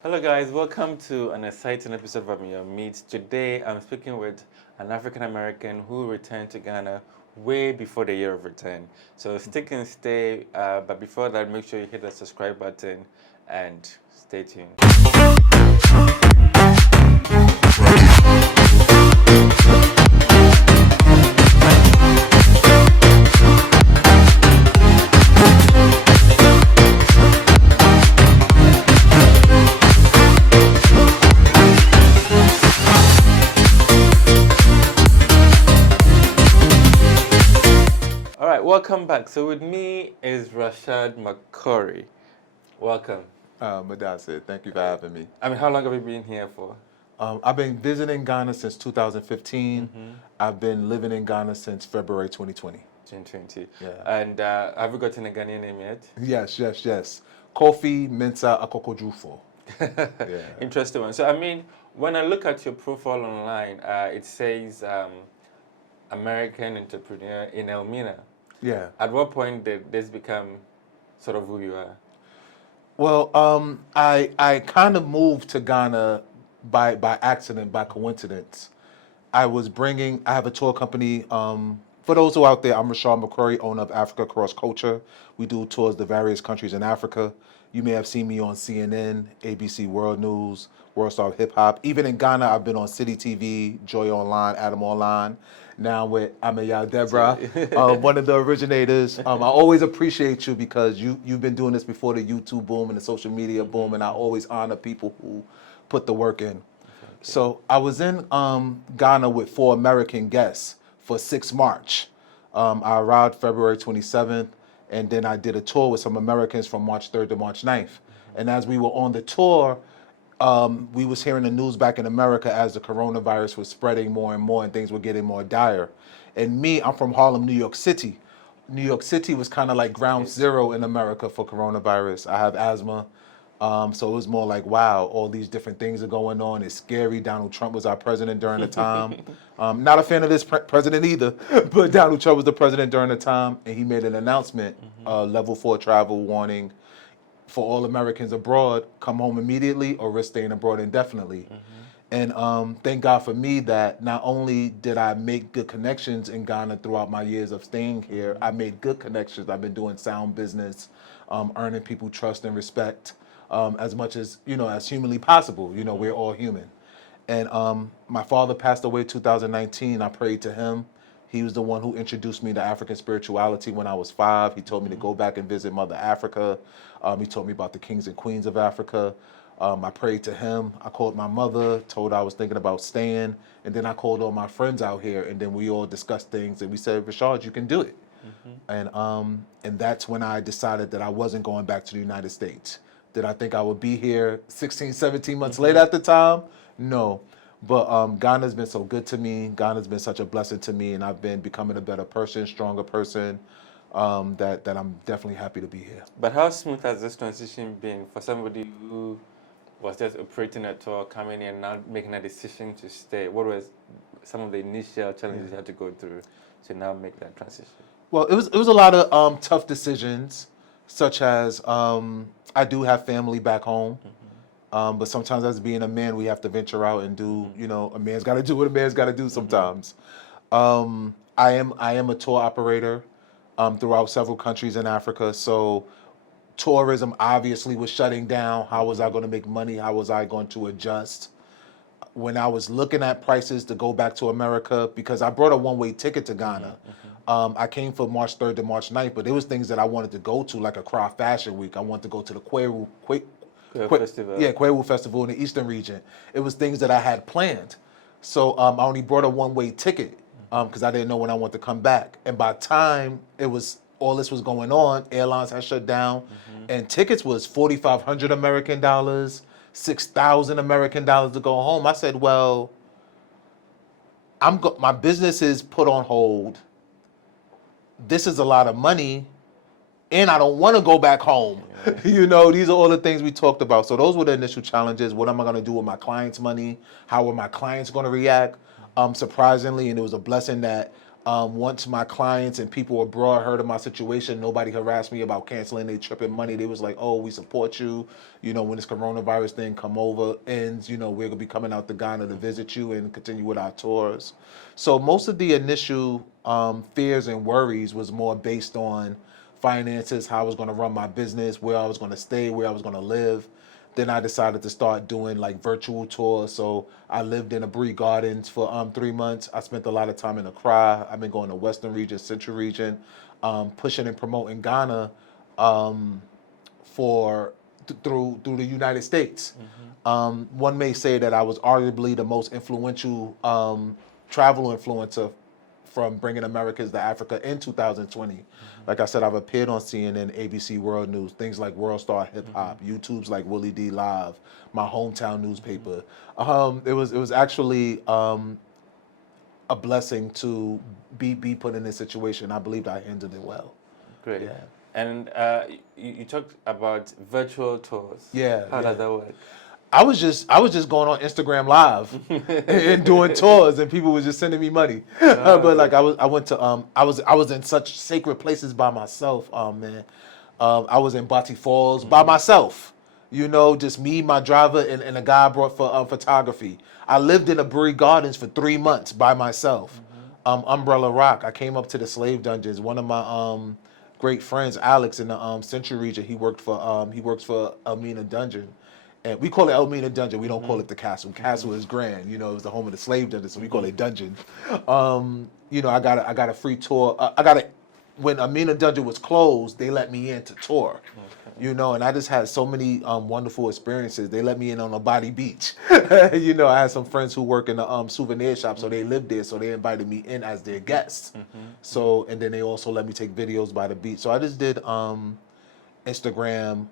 Hello guys, welcome to an exciting episode of Ameyaw Meet. Today I'm speaking with an African American who returned to Ghana way before the year of return. So stick and stay, but before that make sure you hit the subscribe button and stay tuned. Welcome back. So with me is Rashad McCorey. Welcome. Madassi, thank you for having me. How long have you been here for? I've been visiting Ghana since 2015. I've been living in Ghana since February 2020. 2020. Yeah. And have you gotten a Ghanaian name yet? Yes. Kofi Mensa Akokodrufo. Yeah. Interesting one. So when I look at your profile online, it says American entrepreneur in Elmina. Yeah. At what point did this become sort of who you are? Well, I kind of moved to Ghana by accident, by coincidence. I have a tour company. For those who are out there, I'm Rashad McCorey, owner of Africa Cross Culture. We do tours to various countries in Africa. You may have seen me on CNN, ABC World News, World Star Hip Hop. Even in Ghana, I've been on City TV, Joy Online, Adam Online. Now with Ameyaw Debrah, one of the originators. I always appreciate you because you've been doing this before the YouTube boom and the social media boom, and I always honor people who put the work in. So I was in Ghana with 4 American guests for 6 March. I arrived February 27th, and then I did a tour with some Americans from March 3rd to March 9th. And as we were on the tour, we was hearing the news back in America as the coronavirus was spreading more and more and things were getting more dire. And I'm from Harlem, New York City. New York City was kind of like ground zero in America for coronavirus. I have asthma. So it was more like, wow, all these different things are going on. It's scary. Donald Trump was our president during the time. Not a fan of this president either, but Donald Trump was the president during the time, and he made an announcement, level 4 travel warning for all Americans abroad, come home immediately or risk staying abroad indefinitely. And thank God for me that not only did I make good connections in Ghana throughout my years of staying here, I made good connections. I've been doing sound business, earning people trust and respect. As much as as humanly possible. We're all human. And my father passed away 2019. I prayed to him. He was the one who introduced me to African spirituality when I was 5. He told me to go back and visit Mother Africa. He told me about the kings and queens of Africa. I prayed to him. I called my mother, told her I was thinking about staying, and then I called all my friends out here, and then we all discussed things, and we said, Rashad, you can do it. And that's when I decided that I wasn't going back to the United States. Did I think I would be here 16, 17 months later at the time? No. But Ghana's been so good to me. Ghana's been such a blessing to me, and I've been becoming a better person, stronger person, that I'm definitely happy to be here. But how smooth has this transition been for somebody who was just operating a tour, coming in and now making a decision to stay? What was some of the initial challenges you had to go through to now make that transition? Well, it was a lot of tough decisions, such as I do have family back home, but sometimes as being a man, we have to venture out and do, a man's got to do what a man's got to do sometimes. I am a tour operator throughout several countries in Africa, so tourism obviously was shutting down. How was I going to make money? How was I going to adjust? When I was looking at prices to go back to America, because I brought a one-way ticket to Ghana. I came for March 3rd to March 9th, but there was things that I wanted to go to, like a Accra Fashion Week. I wanted to go to the Kwewu Festival in the Eastern region. It was things that I had planned. So I only brought a one-way ticket because I didn't know when I wanted to come back. And by the time all this was going on, airlines had shut down, and tickets was $4,500 American dollars, $6,000 American dollars to go home. I said, well, my business is put on hold. This is a lot of money, and I don't want to go back home. These are all the things we talked about. So those were the initial challenges. What am I going to do with my clients' money? How are my clients going to react? Surprisingly, and it was a blessing that Once my clients and people abroad heard of my situation, nobody harassed me about canceling their trip and money. They was like, "Oh, we support you. You know, when this coronavirus thing come over ends, you know, we're gonna be coming out to Ghana to visit you and continue with our tours." So most of the initial fears and worries was more based on finances, how I was going to run my business, where I was going to stay, where I was going to live. Then I decided to start doing like virtual tours. So I lived in Abri Gardens for 3 months. I spent a lot of time in Accra. I've been going to Western region, Central region, pushing and promoting Ghana through the United States. One may say that I was arguably the most influential travel influencer from bringing Americans to Africa in 2020. Like I said, I've appeared on CNN, ABC World News, things like World Star Hip Hop, YouTube's like Willie D Live, my hometown newspaper. It was actually a blessing to be put in this situation. I believed I handled it well. Great. Yeah. And you talked about virtual tours. Yeah. How does that work? I was just going on Instagram Live and doing tours, and people was just sending me money. But like I was in such sacred places by myself, man. I was in Bati Falls by myself. You know, just me, my driver, and a guy I brought for photography. I lived in Aburi Gardens for 3 months by myself. Umbrella Rock. I came up to the slave dungeons. One of my great friends, Alex, in the Central region, he works for Elmina Dungeon. And we call it Elmina Dungeon. We don't call it the castle. Castle is grand. You know, it was the home of the slave dungeon, so we call it dungeon. You know, I got a free tour. When Elmina Dungeon was closed, they let me in to tour. You know, and I just had so many wonderful experiences. They let me in on a body beach. You know, I had some friends who work in the souvenir shop, so they lived there, so they invited me in as their guests. So, and then they also let me take videos by the beach. So I just did Instagram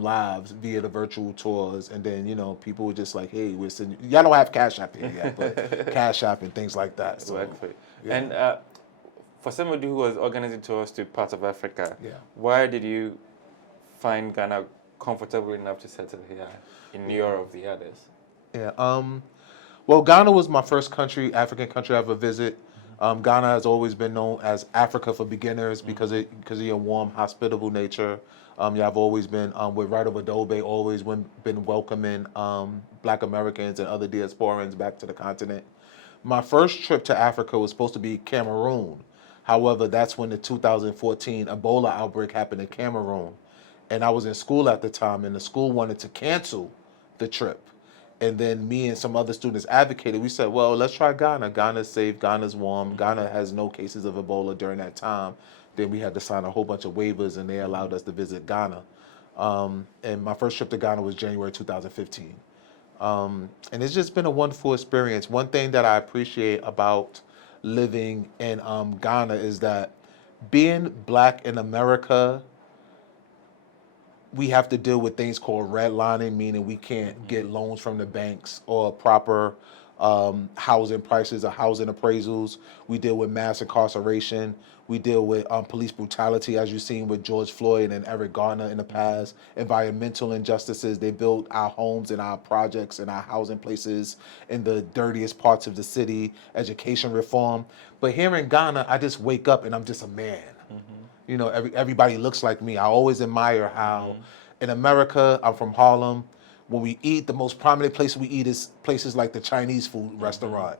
lives via the virtual tours, and then, you know, people were just like, "Hey, we're sending." Y'all don't have Cash App here yet, but Cash App and things like that. So, yeah. And for somebody who was organizing tours to parts of Africa, yeah. why did you find Ghana comfortable enough to settle here in Europe of the others? Yeah. Well, Ghana was my first African country I ever visit. Ghana has always been known as Africa for beginners because of your warm, hospitable nature. Yeah, I've always been with Right Over Dobe, always been welcoming Black Americans and other diasporans back to the continent. My first trip to Africa was supposed to be Cameroon. However, that's when the 2014 Ebola outbreak happened in Cameroon. And I was in school at the time, and the school wanted to cancel the trip. And then me and some other students advocated. We said, well, let's try Ghana. Ghana's safe, Ghana's warm. Ghana has no cases of Ebola during that time. Then we had to sign a whole bunch of waivers, and they allowed us to visit Ghana. And my first trip to Ghana was January 2015. And it's just been a wonderful experience. One thing that I appreciate about living in Ghana is that being Black in America, we have to deal with things called redlining, meaning we can't get loans from the banks or proper housing prices or housing appraisals. We deal with mass incarceration. We deal with police brutality, as you've seen with George Floyd and Eric Garner in the past. Environmental injustices. They build our homes and our projects and our housing places in the dirtiest parts of the city. Education reform. But here in Ghana, I just wake up and I'm just a man. You know, everybody looks like me. I always admire how in America, I'm from Harlem, when we eat, the most prominent place we eat is places like the Chinese food restaurant.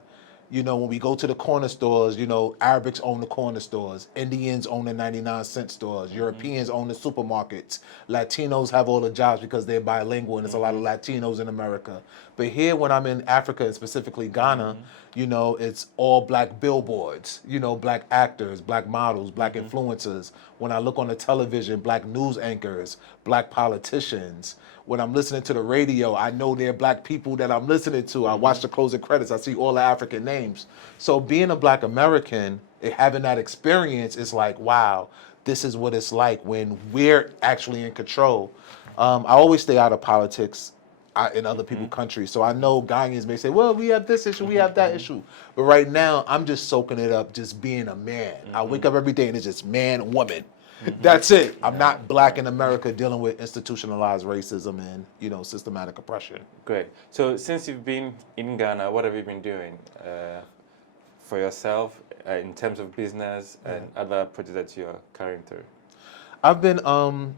You know, when we go to the corner stores, you know, Arabics own the corner stores, Indians own the 99-cent stores, Europeans own the supermarkets, Latinos have all the jobs because they're bilingual, and there's a lot of Latinos in America. But here, when I'm in Africa, and specifically Ghana, you know, it's all Black billboards, you know, Black actors, Black models, Black influencers. When I look on the television, Black news anchors, Black politicians. When I'm listening to the radio, I know they're Black people that I'm listening to. I watch the closing credits, I see all the African names. So being a Black American, having that experience is like, wow, this is what it's like when we're actually in control. I always stay out of politics in other people's countries. So I know Ghanaians may say, well, we have this issue, we have that issue. But right now, I'm just soaking it up, just being a man. I wake up every day and it's just man, woman. That's it. I'm not Black in America dealing with institutionalized racism and, you know, systematic oppression. Great. So since you've been in Ghana, what have you been doing for yourself in terms of business and other projects that you're carrying through? I've been, I'm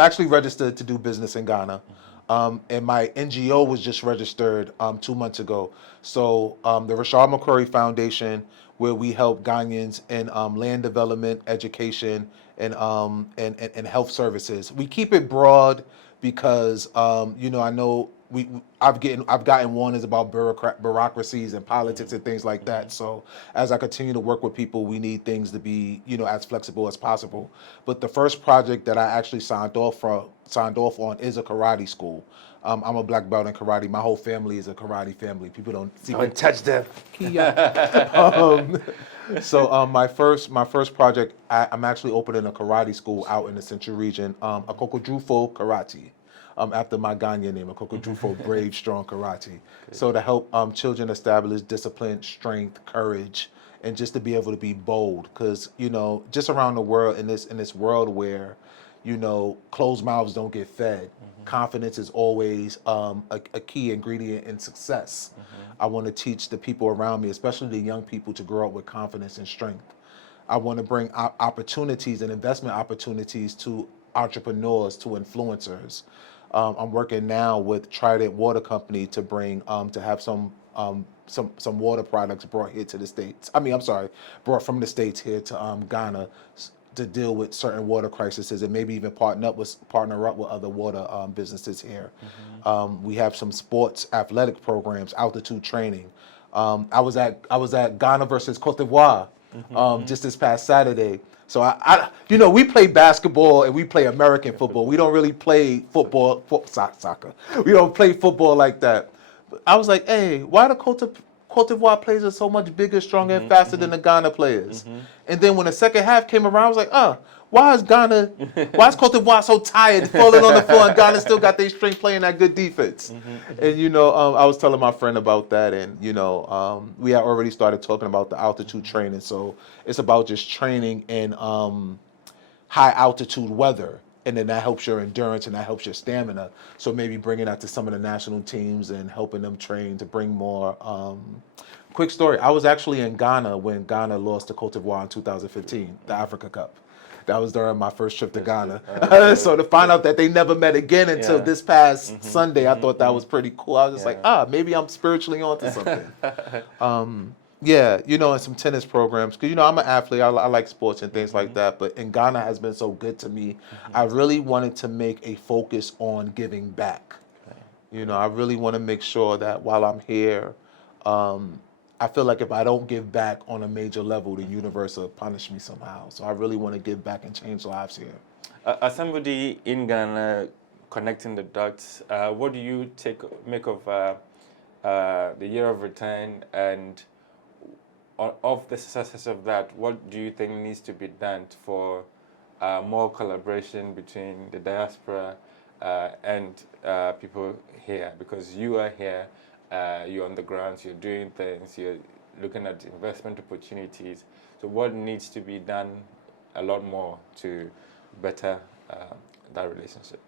actually registered to do business in Ghana. And my NGO was just registered 2 months ago. So the Rashad McCorey Foundation, where we help Ghanaians in land development, education, and health services. We keep it broad because I know I've gotten warnings about bureaucracies and politics and things like that. So as I continue to work with people, we need things to be as flexible as possible. But the first project that I actually signed off on is a karate school. I'm a black belt in karate. My whole family is a karate family. People don't see. Don't touch them. So my first project, I'm actually opening a karate school out in the Central Region, a Kokodrufo Karate, after my Ghanaian name, a Kokodrufo Brave Strong Karate. So to help children establish discipline, strength, courage, and just to be able to be bold, because just around the world in this world where closed mouths don't get fed. Confidence is always a key ingredient in success. I want to teach the people around me, especially the young people, to grow up with confidence and strength. I want to bring opportunities and investment opportunities to entrepreneurs, to influencers. I'm working now with Trident Water Company to bring to have some water products brought here to the States. Brought from the States here to Ghana to deal with certain water crises, and maybe even partner up with other water businesses here. We have some sports athletic programs, altitude training. I was at Ghana versus Cote d'Ivoire just this past Saturday. So we play basketball and we play American football. We don't really play soccer. We don't play football like that. But I was like, hey, why the Cote d'Ivoire players are so much bigger, stronger, and faster than the Ghana players? And then when the second half came around, I was like, why is Cote d'Ivoire so tired, falling on the floor, and Ghana still got their strength playing that good defense? And I was telling my friend about that, and we had already started talking about the altitude training. So it's about just training in high altitude weather. And then that helps your endurance and that helps your stamina. So maybe bringing that to some of the national teams and helping them train to bring more. Quick story, I was actually in Ghana when Ghana lost to Cote d'Ivoire in 2015, the Africa Cup. That was during my first trip to Ghana. So to find out that they never met again until this past Sunday, I thought that was pretty cool. I was just like, maybe I'm spiritually onto something. And some tennis programs. Because, I'm an athlete. I like sports and things like that. But in Ghana has been so good to me. I really wanted to make a focus on giving back. I really want to make sure that while I'm here, I feel like if I don't give back on a major level, the universe will punish me somehow. So I really want to give back and change lives here. As somebody in Ghana connecting the dots, what do you make of the year of return, and of the success of that, what do you think needs to be done for more collaboration between the diaspora and people here? Because you are here, you're on the ground, you're doing things, you're looking at investment opportunities. So what needs to be done a lot more to better that relationship?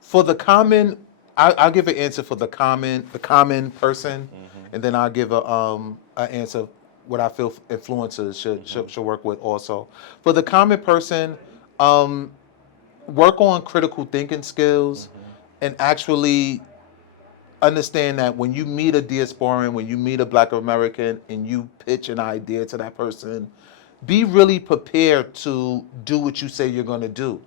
For the common, I'll give an answer for the common person, and then I'll give an answer what I feel influencers should work with also. For the common person, work on critical thinking skills and actually understand that when you meet a diasporan, when you meet a Black American and you pitch an idea to that person, be really prepared to do what you say you're going to do.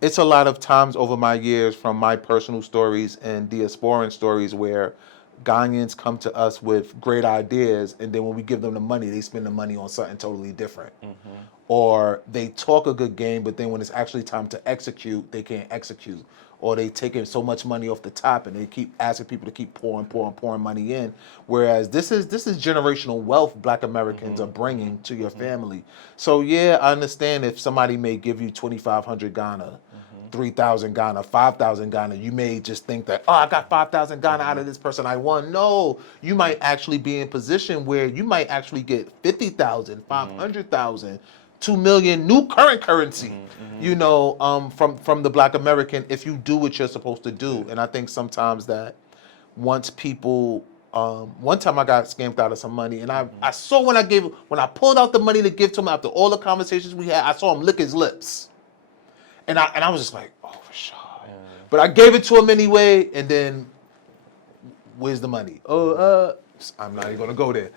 It's a lot of times over my years, from my personal stories and diasporan stories, where Ghanaians come to us with great ideas, and then when we give them the money, they spend the money on something totally different. Or they talk a good game, but then when it's actually time to execute, they can't execute. Or they take so much money off the top, and they keep asking people to keep pouring money in. Whereas this is generational wealth Black Americans are bringing to your family. So yeah, I understand if somebody may give you 2,500 Ghana, 3,000 Ghana, 5,000 Ghana, you may just think that, I got 5,000 Ghana out of this person I won. No, you might actually be in position where you might actually get 50,000, 500,000, 2 million new current currency, from the Black American if you do what you're supposed to do. And I think sometimes that once people one time I got scammed out of some money, and I saw when I pulled out the money to give to him after all the conversations we had, I saw him lick his lips, and I was just like, oh, Rashad. But I gave it to him anyway, and then where's the money? I'm not even gonna go there.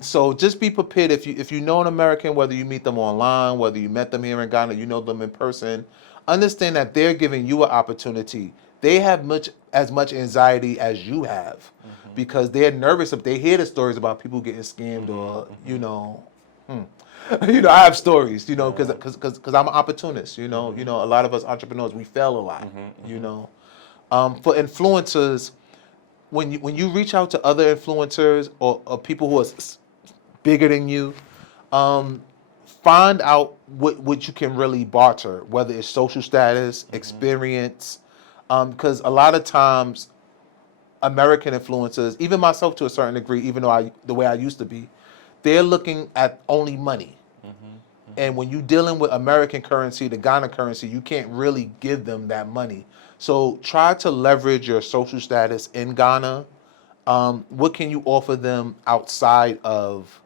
So just be prepared if you know an American, whether you meet them online, whether you met them here in Ghana, you know them in person. Understand that they're giving you an opportunity. They have as much anxiety as you have, because they're nervous if they hear the stories about people getting scammed or I have stories, because I'm an opportunist. A lot of us entrepreneurs, we fail a lot. For influencers, when you reach out to other influencers or people who are bigger than you, find out what you can really barter, whether it's social status, experience, because a lot of times American influencers, even myself to a certain degree, even though the way I used to be, they're looking at only money. And when you're dealing with American currency, the Ghana currency, you can't really give them that money. So try to leverage your social status in Ghana. What can you offer them outside of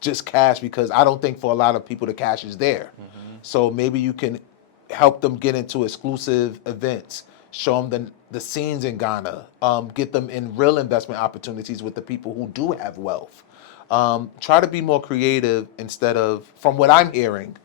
just cash? Because I don't think for a lot of people the cash is there. So maybe you can help them get into exclusive events, show them the scenes in Ghana, get them in real investment opportunities with the people who do have wealth. Try to be more creative instead of, from what I'm hearing,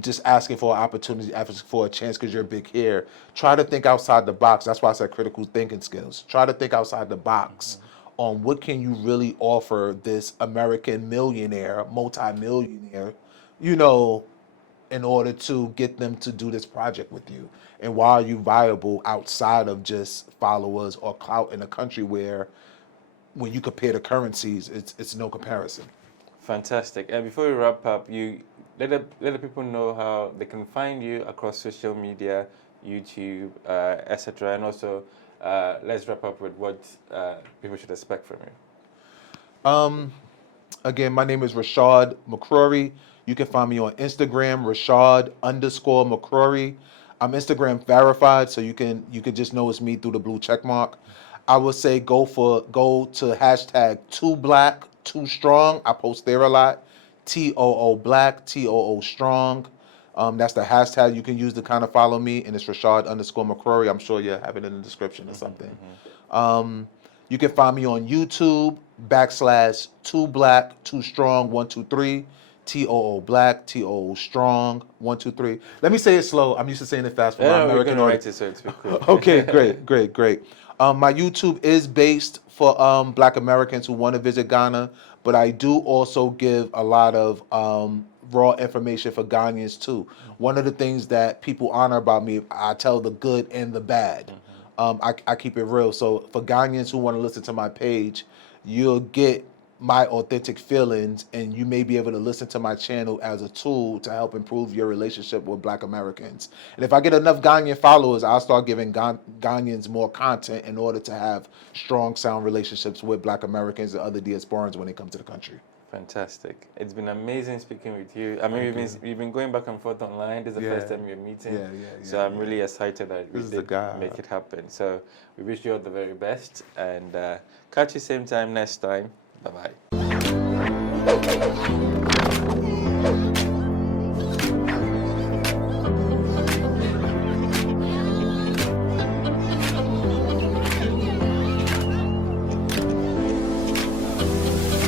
just asking for an opportunity, asking for a chance because you're big here. Try to think outside the box. That's why I said critical thinking skills. Try to think outside the box on what can you really offer this American millionaire, multi-millionaire, in order to get them to do this project with you. And why are you viable outside of just followers or clout in a country where, when you compare the currencies, it's no comparison. Fantastic. And before we wrap up, you let the people know how they can find you across social media, YouTube, etc. And also, let's wrap up with what people should expect from you. Again, my name is Rashad McCorey. You can find me on Instagram, Rashad_McCorey. I'm Instagram verified, so you can just know it's me through the blue check mark. I would say go to hashtag 2Black 2 Strong. I post there a lot. TOO Black, TOO Strong. That's the hashtag you can use to kind of follow me, and it's Rashad_McCorey. I'm sure you have it in the description or something. You can find me on YouTube /2Black 2 Strong 123. TOO Black, TOO Strong 123. Let me say it slow. I'm used to saying it fast for my American audience. So it's cool. Okay, great. My YouTube is based for Black Americans who want to visit Ghana, but I do also give a lot of raw information for Ghanaians too. One of the things that people honor about me, I tell the good and the bad. I keep it real. So for Ghanaians who want to listen to my page, you'll get my authentic feelings, and you may be able to listen to my channel as a tool to help improve your relationship with Black Americans. And if I get enough Ghanaian followers, I'll start giving Ghanaians more content in order to have strong, sound relationships with Black Americans and other diasporans when they come to the country. Fantastic. It's been amazing speaking with you. I mean, we've been going back and forth online. This is the first time we're meeting. So I'm really excited that we did make it happen. So we wish you all the very best, and catch you same time next time. Bye-bye.